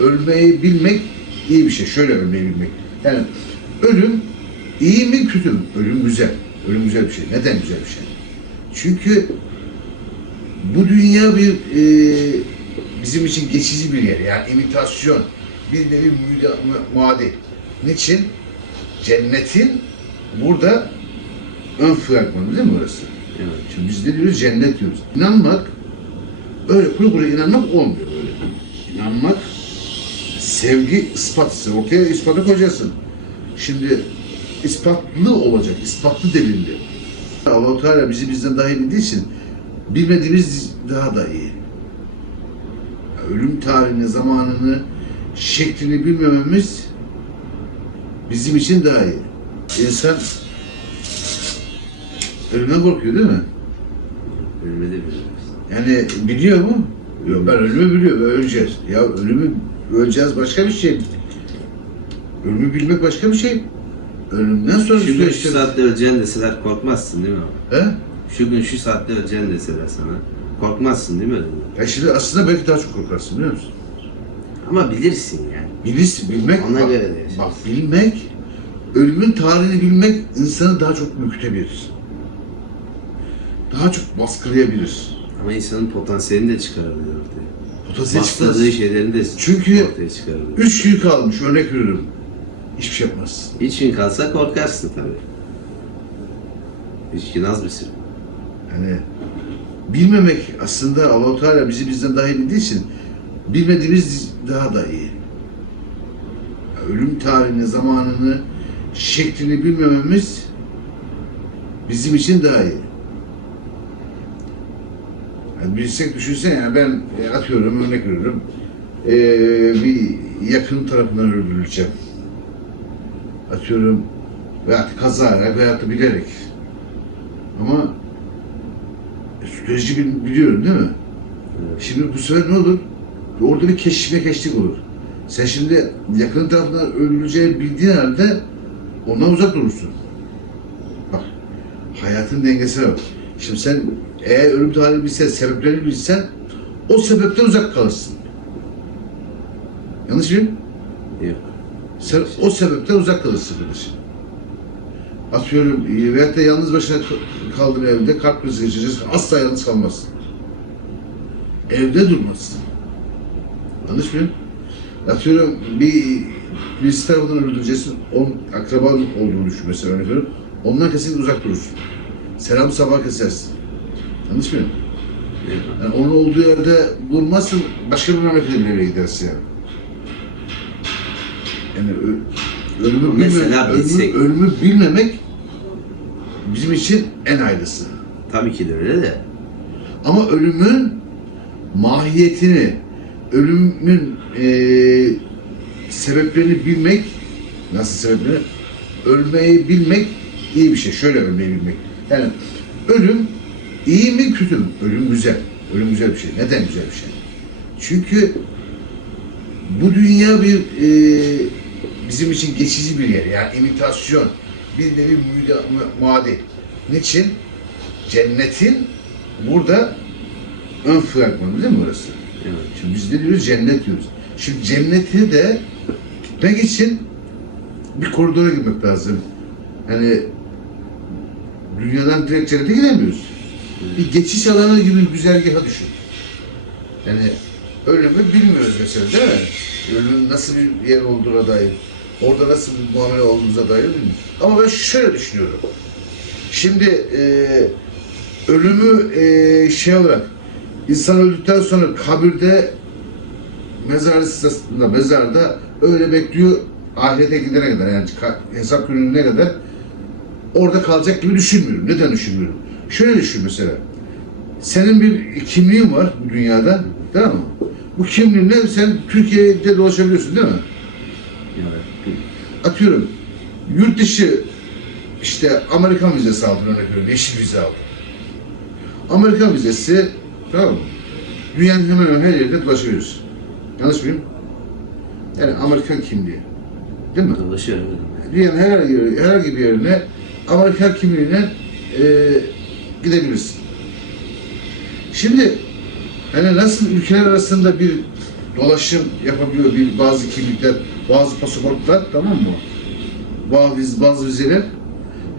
ölmeyi bilmek iyi bir şey. Şöyle ölmeyi bilmek. Yani ölüm iyi mi kötü mü? Ölüm güzel. Ölüm güzel bir şey. Neden güzel bir şey? Çünkü bu dünya bir e, bizim için geçici bir yer. Yani imitasyon. Bir nevi muadil. Niçin? Cennetin burada ön fragmanı değil mi orası? Evet. Şimdi biz ne diyoruz? Cennet diyoruz. İnanmak, öyle kuru kuru inanmak olmuyor böyle. İnanmak, sevgi ispat. Ortaya ispatı koyacaksın. Şimdi ispatlı olacak, ispatlı delilli. Allah-u Teala bizi bizden daha iyi bildiği için bilmediğimiz daha da iyi. Ölüm tarihini, zamanını, şeklini bilmememiz bizim için daha iyi. İnsan ölümden korkuyor değil mi? Ölümü de biliyoruz. Yani biliyor mu? Yok ben ölümü biliyorum, öleceğiz. Ya ölümü öleceğiz başka bir şey. Ölümü bilmek başka bir şey. Ölümden sonra Şu gün şu süreçte... saatte öleceğin deseler korkmazsın değil mi abi? He? Şu gün şu saatte öleceğin deseler sana korkmazsın değil mi ölümden? Ya şimdi aslında belki daha çok korkarsın biliyor musun? Ama bilirsin yani. Bilirsin, bilmek... Ona bak, göre de yaşarsın. Bak bilmek, ölümün tarihini bilmek insanı daha çok ürkütebilir. Daha çok baskılayabilir. Ama insanın potansiyelini de çıkarabilir ortaya. Çıkmaz. Bastırdığı şeylerini de Çünkü- ortaya çıkarabilir. Üç gün kalmış, örnek veriyorum. Hiçbir şey yapmaz. Üç gün kalsa korkarsın tabii. Üç gün az bir süre. Yani bilmemek aslında Allah-u Teala bizi bizden daha iyi bildiği için bilmediğimiz daha da iyi. Ölüm tarihini, zamanını, şeklini bilmememiz bizim için daha iyi. Yani bilsek düşünsene yani ben e, atıyorum örnek veriyorum e, bir yakın tarafından öldürüleceğim. Atıyorum veya kazara veya da bilerek. Ama süreci bil- biliyorum değil mi? Şimdi bu sefer ne olur? Orada bir keşifme keşlik olur. Sen şimdi yakın tarafından öldürüleceğini bildiğin halde ondan uzak durursun. Bak, hayatın dengesine bak. Şimdi sen eğer ölüm tarihini bilsen, sebeplerini bilsen o sebepten uzak kalırsın. Yanlış mıyım? Yok. Sen o sebepten uzak kalırsın kardeşim. Atıyorum e, veyahut da yalnız başına kaldın evde kalp krizi geçireceksin. Asla yalnız kalmazsın. Evde durmazsın. Yanlış mıyım? Atıyorum bir birisi tarafından öldüreceksin. On akraban olduğunu düşün mesela örnek veriyorum. Ondan kesinlikle uzak durursun. Selam sabah kesersin. Yanlış? Yok. Yani onun olduğu yerde durmazsın, başka bir memlekete bile gidersin yani. Yani ölümü, Mesela bilme, bilsek- ölümü, ölümü bilmemek bizim için en hayırlısı. Tabii ki de öyle de. Ama ölümün mahiyetini, ölümün eee sebeplerini bilmek, nasıl sebeplerini? Ölmeyi bilmek iyi bir şey. Şöyle ölmeyi bilmek. Yani ölüm iyi mi kötü mü? Ölüm güzel. Ölüm güzel bir şey. Neden güzel bir şey? Çünkü bu dünya bir eee, bizim için geçici bir yer. Yani imitasyon. Bir nevi muadil. Niçin? Cennetin burada ön fragmanı değil mi orası? Evet. Şimdi biz ne diyoruz? Cennet diyoruz. Şimdi cennete de gitmek için bir koridora girmek lazım. Hani dünyadan direkt cennete gidemiyoruz. Bir geçiş alanı gibi bir güzergaha düşün. Yani ölümü bilmiyoruz mesela değil mi? Ölümün nasıl bir yer olduğuna dair, orada nasıl bir muamele olduğumuza dair bilmiyoruz. Ama ben şöyle düşünüyorum. Şimdi eee ölümü eee, şey olarak insan öldükten sonra kabirde mezar sırasında mezarda öyle bekliyor ahirete gidene kadar yani hesap gününe kadar orada kalacak gibi düşünmüyorum. Neden düşünmüyorum? Şöyle düşün mesela. Senin bir kimliğin var bu dünyada değil mi? Bu kimliğinle sen Türkiye'de dolaşabiliyorsun değil mi? Evet. Atıyorum yurt dışı işte Amerikan vizesi aldın örnek veriyorum. Yeşil vize aldın. Amerikan vizesi tamam mı? Dünyanın hemen hemen her yerinde dolaşabiliyorsun. Yanlış mıyım? Yani Amerikan kimliği. Değil mi? Dolaşıyor öyle. Dünyanın herhangi, herhangi bir yerine Amerikan kimliğine e, gidebilirsin. Şimdi hani nasıl ülkeler arasında bir dolaşım yapabiliyor bir bazı kimlikler, bazı pasaportlar tamam mı? Bazı, bazı vizeler.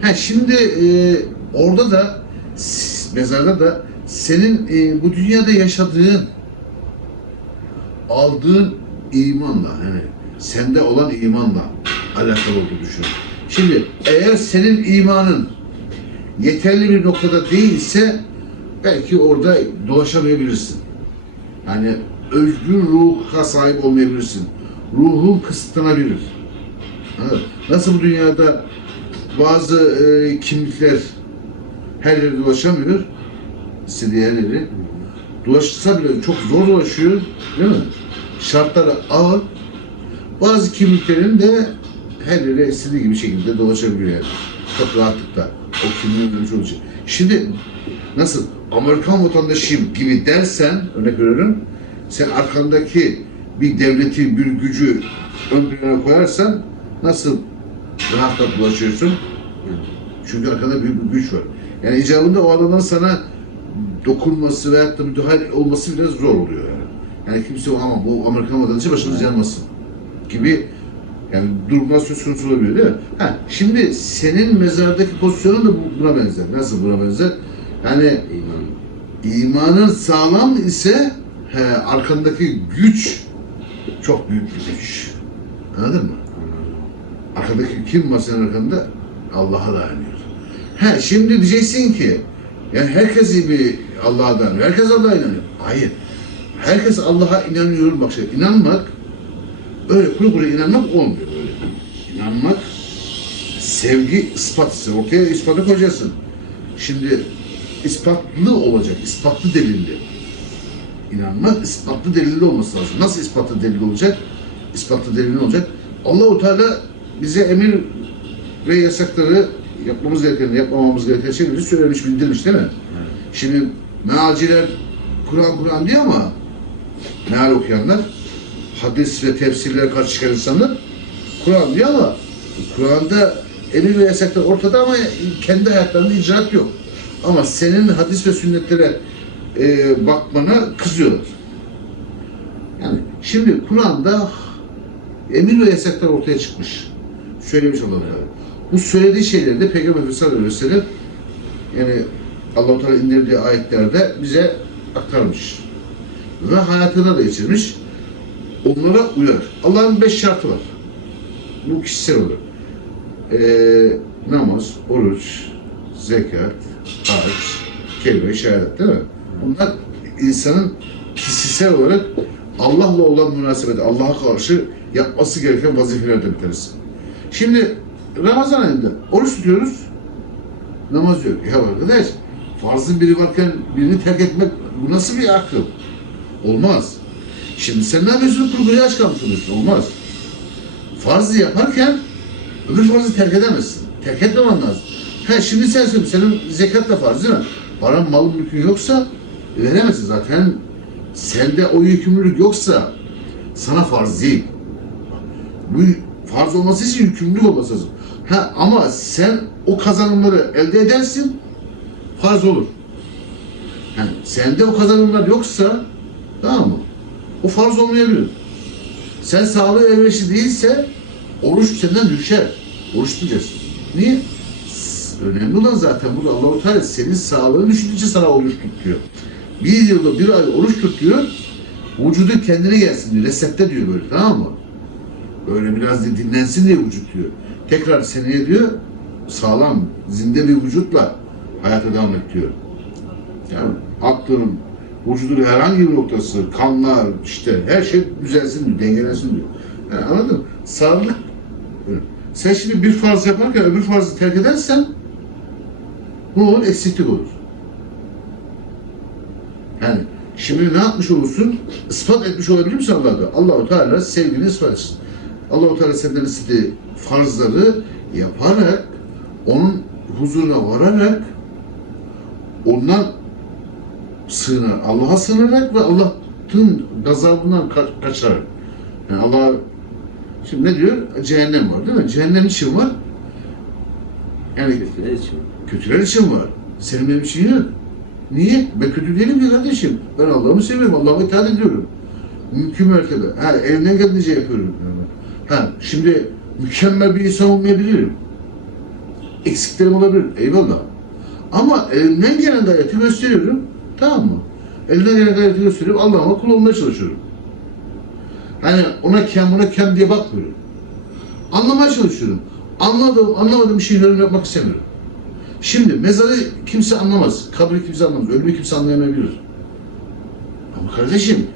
Ha şimdi e, orada da mezarda da senin e, bu dünyada yaşadığın aldığın imanla yani sende olan imanla alakalı olduğunu düşün. Şimdi eğer senin imanın yeterli bir noktada değilse belki orada dolaşamayabilirsin. Yani özgür ruha sahip olmayabilirsin. Ruhun kısıtlanabilir. Nasıl bu dünyada bazı e, kimlikler her yere dolaşamıyor, istediği her yere. Dolaşsa bile çok zor dolaşıyor, değil mi? Şartları ağır. Bazı kimliklerin de her yere istediği gibi şekilde dolaşabiliyor. Çok rahatlıkla. O kimliğin ölmüş olacak. Şimdi nasıl Amerikan vatandaşıyım gibi dersen, örnek veriyorum, sen arkandaki bir devleti, bir gücü ön plana koyarsan nasıl rahatla dolaşıyorsun? Çünkü arkada büyük bir güç var. Yani icabında o adamların sana dokunması veyahut da müdahale olması biraz zor oluyor yani. Yani kimse ama bu Amerikan vatandaşı başınız yanmasın gibi yani durumlar söz konusu olabiliyor değil mi? Ha, şimdi senin mezardaki pozisyonun da bu- buna benzer. Nasıl buna benzer? Yani İman. imanın sağlam ise he, arkandaki güç çok büyük bir güç. Anladın mı? Arkadaki kim var senin arkanda? Allah'a dayanıyor. He, şimdi diyeceksin ki yani herkes bir Allah'a dayanıyor. Herkes Allah'a inanıyor. Hayır. Herkes Allah'a inanıyor. Bak şey, inanmak öyle kuru kuru inanmak olmuyor böyle. İnanmak sevgi ispat ise ortaya ispatı koyacaksın. Şimdi ispatlı olacak, ispatlı delilli. İnanmak ispatlı delilli olması lazım. Nasıl ispatlı delilli olacak? İspatlı delilli olacak. Allahu Teala bize emir ve yasakları yapmamız gereken, yapmamamız gereken şeyleri söylemiş, bildirmiş değil mi? Evet. Şimdi mealciler Kur'an Kur'an diyor ama meal okuyanlar, hadis ve tefsirlere karşı çıkan insanlar Kur'an diyor ama Kur'an'da emir ve yasaklar ortada ama kendi hayatlarında icraat yok. Ama senin hadis ve sünnetlere e, bakmana kızıyorlar. Yani şimdi Kur'an'da emir ve yasaklar ortaya çıkmış. Söylemiş Teala. Bu söylediği şeyleri de Peygamber Efendimiz sallallahu yani Allah-u Teala indirdiği ayetlerde bize aktarmış. Ve hayatına da geçirmiş. Onlara uyar. Allah'ın beş şartı var. Bu kişisel olarak. Ee, namaz, oruç, zekat, hac, kelime-i şehadet değil mi? Bunlar insanın kişisel olarak Allah'la olan münasebeti, Allah'a karşı yapması gereken vazifelerden bir tanesi. Şimdi Ramazan ayında oruç tutuyoruz, namaz yok. Ya arkadaş, farzın biri varken birini terk etmek bu nasıl bir akıl? Olmaz. Şimdi sen ne yapıyorsun? Kurguya aç kalmış oluyorsun. Olmaz. Farzı yaparken öbür farzı terk edemezsin. Terk etmemen lazım. Ha şimdi sen söyle, senin zekat da farz değil mi? Paran, malın, mülkün yoksa veremezsin zaten. Sende o yükümlülük yoksa sana farz değil. Bu farz olması için yükümlülük olması lazım. Ha, ama sen o kazanımları elde edersin, farz olur. Yani sende o kazanımlar yoksa, tamam mı? O farz olmayabilir. Sen sağlığı elverişli değilse, oruç senden düşer. Oruç tutacaksın. Niye? Önemli olan zaten burada Allah-u Teala senin sağlığın düşündükçe sana oruç tutuyor. Bir yılda bir ay oruç tutuyor, vücudu kendine gelsin diyor, resette diyor böyle tamam mı? Böyle biraz dinlensin diye vücut diyor. Tekrar seneye diyor sağlam, zinde bir vücutla hayata devam et diyor. Yani aklının, vücudun herhangi bir noktası, kanlar, işte her şey düzelsin diyor, dengelensin diyor. Yani anladın mı? Sağlık. Sen şimdi bir farz yaparken öbür farzı terk edersen ne olur? Eksiklik olur. Yani şimdi ne yapmış olursun? Ispat etmiş olabilir misin Allah'da? Allahu Teala sevgini ispat etsin. Allahu Teala senden istediği farzları yaparak onun huzuruna vararak ondan sığınar. Allah'a sığınarak ve Allah'ın gazabından ka- kaçarak. Yani Allah şimdi ne diyor? Cehennem var değil mi? Cehennem için var. Yani Kötüler için. kötüler için var. Senin benim için yok. Niye? Ben kötü değilim ki kardeşim. Ben Allah'ımı seviyorum. Allah'ıma itaat ediyorum. Mümkün mertebe. Ha, elimden geldiğince yapıyorum. Ha, şimdi mükemmel bir insan olmayabilirim. Eksiklerim olabilir. Eyvallah. Ama elimden gelen gayreti gösteriyorum. Tamam mı? Elimden gelen gayreti gösteriyorum. Allah'ıma kul olmaya çalışıyorum. Hani ona kem buna kem diye bakmıyorum. Anlamaya çalışıyorum. Anladığım, anlamadığım bir şey yorum yapmak istemiyorum. Şimdi mezarı kimse anlamaz. Kabri kimse anlamaz. Ölümü kimse anlayamayabilir. Ama kardeşim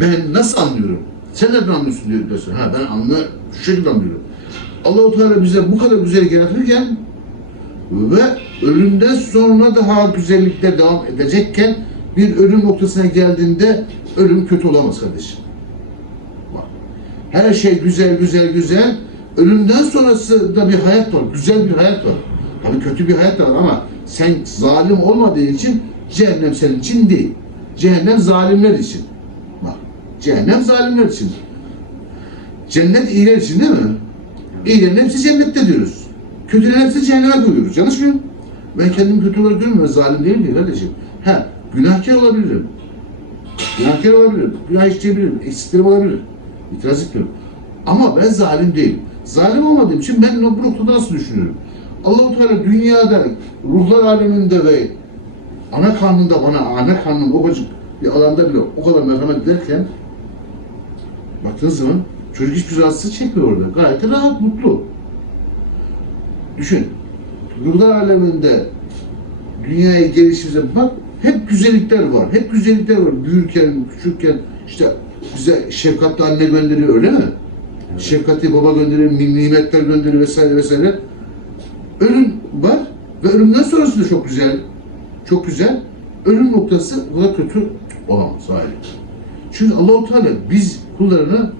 ben nasıl anlıyorum? Sen nereden anlıyorsun diyor diyorsun. Ha ben anla şu şekilde anlıyorum. Allah-u Teala bize bu kadar güzel yaratırken ve ölümden sonra daha güzellikler devam edecekken bir ölüm noktasına geldiğinde ölüm kötü olamaz kardeşim. Bak, Her şey güzel güzel güzel. Ölümden sonrası da bir hayat var. Güzel bir hayat var. Tabii kötü bir hayat da var ama sen zalim olmadığı için cehennem senin için değil. Cehennem zalimler için. Bak, cehennem zalimler için. Cennet iyiler için değil mi? İyilerin hepsi cennette diyoruz. Kötülerin hepsi cehenneme koyuyoruz. Yanlış mıyım? Ben kendimi kötü olarak görmüyorum. Zalim değilim ki kardeşim. Ha, günahkar olabilirim. Günahkar olabilirim. Günah işleyebilirim. Eksiklerim olabilir. İtiraz etmiyorum. Ama ben zalim değilim. Zalim olmadığım için ben bu noktada nasıl düşünüyorum? Allah-u Teala dünyada ruhlar aleminde ve ana karnında bana, ana karnım ufacık bir alanda bile o kadar merhamet ederken baktığınız zaman çocuk hiçbir rahatsızlık çekmiyor orada. Gayet rahat, mutlu. Düşün. Ruhlar aleminde dünyaya gelişimize bak hep güzellikler var. Hep güzellikler var. Büyürken, küçükken işte bize şefkatli anne gönderiyor öyle mi? Şefkatli baba gönderiyor, nimetler gönderiyor vesaire vesaire. Ölüm var ve ölümden sonrası da çok güzel. Çok güzel. Ölüm noktası o da kötü olamaz hayır. Çünkü Allahu Teala biz kullarına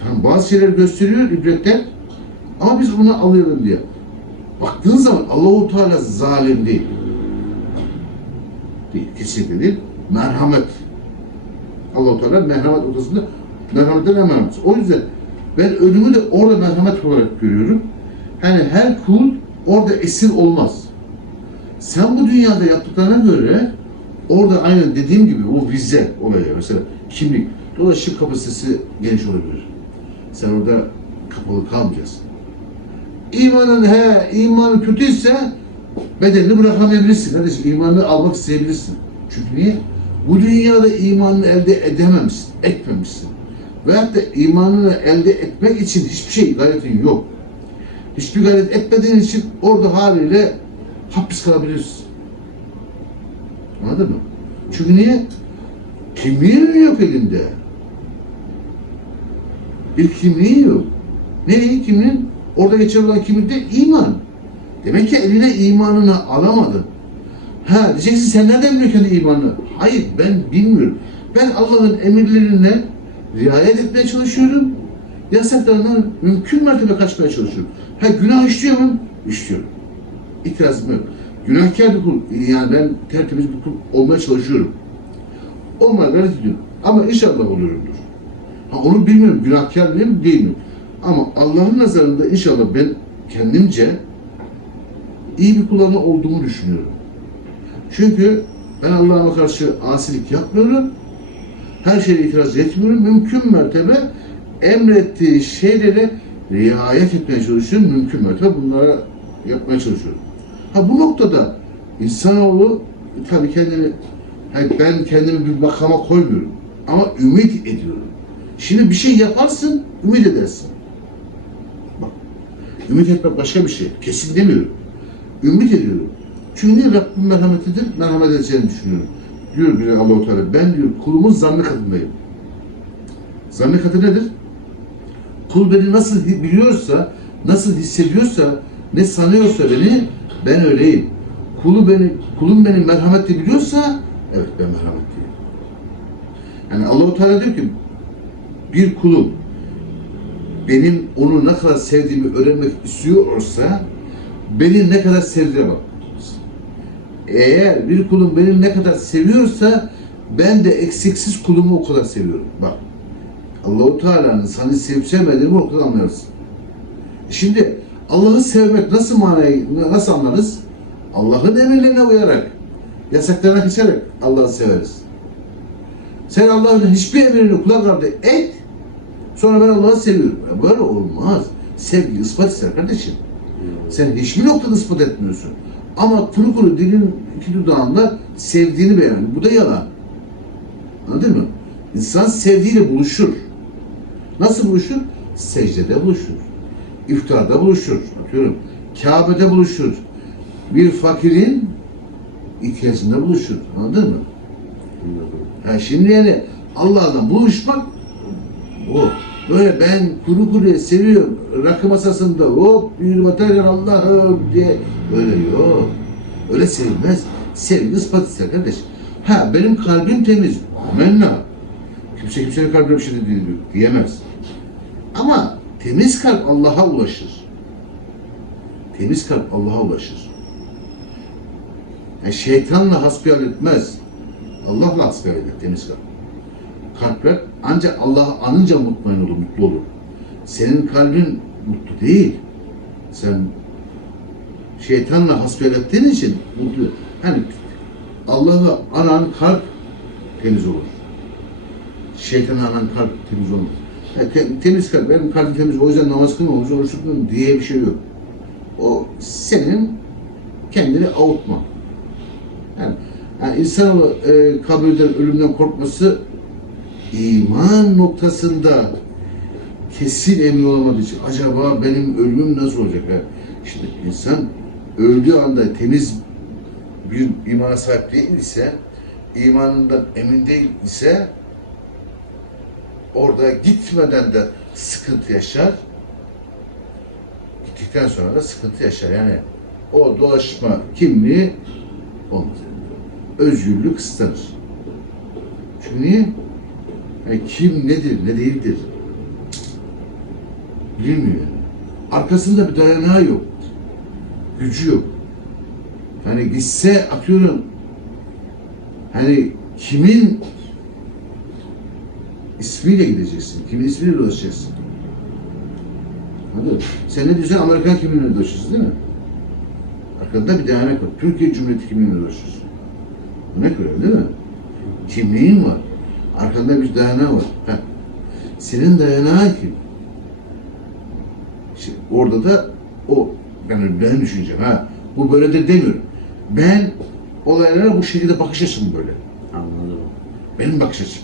tamam, bazı şeyler gösteriyor ibretler ama biz bunu alıyorum diye. Baktığın zaman Allahu Teala zalim değil. Değil, kesinlikle değil. Merhamet. Allahu Teala merhamet ortasında merhametten en merhamet. O yüzden ben ölümü de orada merhamet olarak görüyorum. Yani her kul orada esir olmaz. Sen bu dünyada yaptıklarına göre orada aynen dediğim gibi o vize olayı mesela kimlik dolaşım kapasitesi geniş olabilir. Sen orada kapalı kalmayacaksın. İmanın he imanın kötüyse bedelini bırakamayabilirsin kardeşim. İmanını almak isteyebilirsin. Çünkü niye? Bu dünyada imanını elde edememişsin, etmemişsin. Veyahut da imanını elde etmek için hiçbir şey gayretin yok. Hiçbir gayret etmediğin için orada haliyle hapis kalabilirsin. Anladın mı? Çünkü niye? Kimliğin yok elinde. Bir kimliği yok. Ne kimliğin? Orada geçerli olan kimlik de iman. Demek ki eline imanını alamadın. Ha diyeceksin sen nereden biliyorsun imanını? Hayır ben bilmiyorum. Ben Allah'ın emirlerine riayet etmeye çalışıyorum. Yasaklarından mümkün mertebe kaçmaya çalışıyorum. Ha günah işliyor muyum? İşliyorum. İtirazım yok. Günahkar bir kul, yani ben tertemiz bir kul olmaya çalışıyorum. Olmaya gayret ediyorum. Ama inşallah oluyorumdur. Ha, onu bilmiyorum, günahkar mıyım, değil mi? Ama Allah'ın nazarında inşallah ben kendimce iyi bir kullanma olduğumu düşünüyorum. Çünkü ben Allah'a karşı asilik yapmıyorum. Her şeye itiraz etmiyorum. Mümkün mertebe emrettiği şeylere riayet etmeye çalışıyorum. Mümkün mertebe bunlara yapmaya çalışıyorum. Ha bu noktada insanoğlu tabii kendini hani ben kendimi bir makama koymuyorum. Ama ümit ediyorum. Şimdi bir şey yaparsın, ümit edersin. Ümit etmek başka bir şey. Kesin demiyorum. Ümit ediyorum. Çünkü Rabbim merhametidir, merhamet edeceğini düşünüyorum. Diyor bir Allah-u Teala, ben diyor kulumun zannı katındayım. Zannı katı nedir? Kul beni nasıl biliyorsa, nasıl hissediyorsa, ne sanıyorsa beni, ben öyleyim. Kulu beni, kulum beni merhametli biliyorsa, evet ben merhametliyim. Yani Allah-u Teala diyor ki, bir kulum benim onu ne kadar sevdiğimi öğrenmek istiyorsa, beni ne kadar sevdiğine bak. Eğer bir kulum beni ne kadar seviyorsa, ben de eksiksiz kulumu o kadar seviyorum. Bak. Allahu Teala'nın seni sevip sevmediğini bu noktada anlarsın. Şimdi Allah'ı sevmek nasıl manayı nasıl anlarız? Allah'ın emirlerine uyarak, yasaklarına kaçarak Allah'ı severiz. Sen Allah'ın hiçbir emrine kulak ardı et. Sonra ben Allah'ı seviyorum. Ya Böyle olmaz. Sevgi ispat ister kardeşim. Sen hiçbir noktada ispat etmiyorsun. Ama kuru kuru dilin iki dudağında sevdiğini beğen. Bu da yalan. Anladın mı? İnsan sevdiğiyle buluşur. Nasıl buluşur? Secdede buluşur. İftarda buluşur. Atıyorum. Kabe'de buluşur. Bir fakirin ihtiyacında buluşur. Anladın mı? Ha şimdi yani Allah'la buluşmak o. Böyle ben kuru kuru seviyorum. Rakı masasında hop bir bataryan Allah'ım diye. Öyle yok. Öyle sevilmez. Sevgi ispat ister kardeş. Ha benim kalbim temiz. Amenna. Kimse kimsenin kalbine bir şey de değil, diyemez. Ama temiz kalp Allah'a ulaşır. Temiz kalp Allah'a ulaşır. Yani şeytanla hasbihal etmez. Allah'la hasbihal eder temiz kalp. Kalpler ancak Allah'ı anınca mutmain olur, mutlu olur. Senin kalbin mutlu değil. Sen şeytanla ettiğin için mutlu. Hani Allah'ı anan kalp temiz olur. Şeytanı anan kalp temiz olmaz. Yani te- temiz kalp, benim kalbim temiz, o yüzden namaz kılmamış, oruç tutmuyorum diye bir şey yok. O senin kendini avutma. Yani, yani insanoğlu e, kabirden, ölümden korkması iman noktasında kesin emin olamadığı için acaba benim ölümüm nasıl olacak? Ha? İşte insan öldüğü anda temiz bir imana sahip değil ise, imanından emin değil ise orada gitmeden de sıkıntı yaşar. Gittikten sonra da sıkıntı yaşar. Yani o dolaşma kimliği olmaz. Özgürlük kısıtlanır. Çünkü niye? Yani kim nedir, ne değildir? Bilmiyor yani. Arkasında bir dayanağı yok. Gücü yok. Hani gitse atıyorum hani kimin ismiyle gideceksin? Kimin ismiyle dolaşacaksın? Anladın? Sen ne diyorsun? Amerikan kimliğine dolaşıyorsun değil mi? Arkada bir dayanak var. Türkiye Cumhuriyeti kimliğine dolaşıyorsun. Bu ne kadar değil mi? Kimliğin var. Arkanda bir dayanağı var. Ha. Senin dayanağın kim? İşte orada da o yani benim düşüncem ha. Bu böyle de demiyorum. Ben olaylara bu şekilde bakış açım böyle. Anladım. Benim bakış açım.